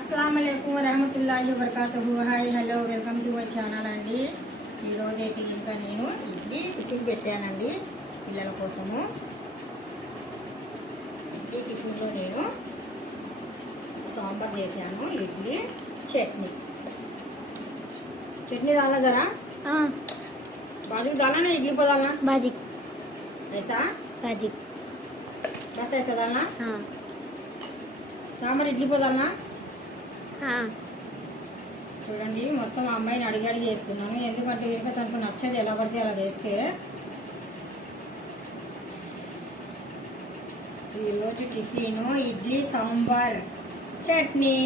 అస్సలాము అలైకుం వరహమతుల్లాహి వబరకాతుహు. Hi hello welcome to my channel అండి. ఈరోజైతే ఇంకా నేను ఇడ్లీ టిఫిన్ పెట్టానండి పిల్లల కోసము. ఇడ్లీ టిఫిన్లో నేను సాంబార్ చేశాను, ఇడ్లీ చట్నీ. चटनी डालना जरा। बाजू डालना ना, इडली पर डालना। बाजी ऐसा बाजी बस ऐसा डालना। हाँ సాంబార్ ఇడ్లీ पर डालना। हाँ చూడండి, మొత్తం ఆ అమ్మాయిని అడిగి అడిగి చేస్తున్నాను, ఎందుకంటే ఇంకా తనకు నచ్చదు ఎలా పడితే అలా వేస్తే. ఈరోజు టిఫిన్ ఇడ్లీ సాంబార్ చట్నీ.